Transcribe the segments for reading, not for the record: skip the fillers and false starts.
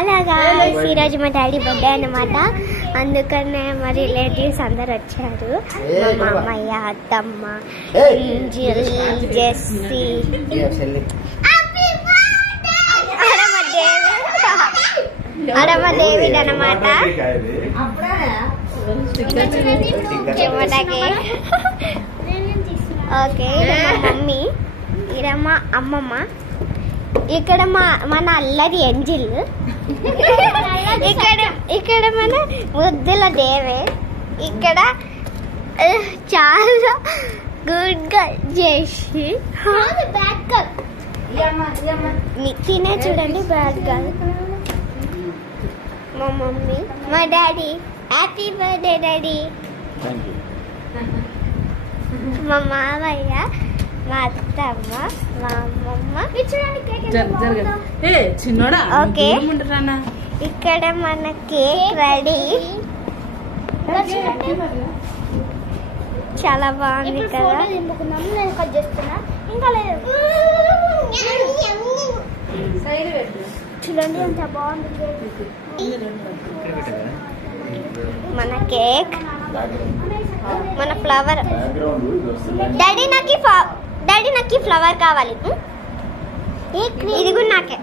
అలాగా ఈరోజు మా డాడీ బర్త్డే అన్నమాట. అందుకనే మా రిలేటివ్స్ అందరు వచ్చారు. మా మామయ్య, అత్తమ్మ, ఏంజల్, జెస్సీ, అడమ డేవిడ్ అన్నమాట. ఓకే, మా మమ్మీ, ఇక్కడ మా అమ్మమ్మ, ఇక్కడ మన అల్లరి ఎంజిల్, ఇక్కడ మన ముద్దుల దేవే, ఇక్కడ చాలా గుడ్ గా చేసి తినే చూడండి బ్యాడ్ గర్ల్. మా మమ్మీ, మా డాడీ, హ్యాపీ బర్త్డే డాడీ. మా మామయ్య, మా అత్తమ్మ, మా అమ్మమ్మ. ఓకే, ఇక్కడ మన కేక్ రెడీ. చాలా బాగుంది కదా. చూడండి ఎంత బాగుంది మన కేక్, మన ఫ్లవర్. డాడీ నాకు ఫ్లవర్ కావాలి. ఇది కూడా నాకే.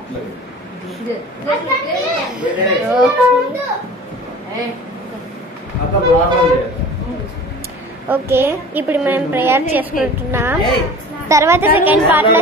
ఓకే, ఇప్పుడు మేము ప్రేయర్ చేసుకుంటున్నాం. తర్వాత సెకండ్ పార్ట్ లో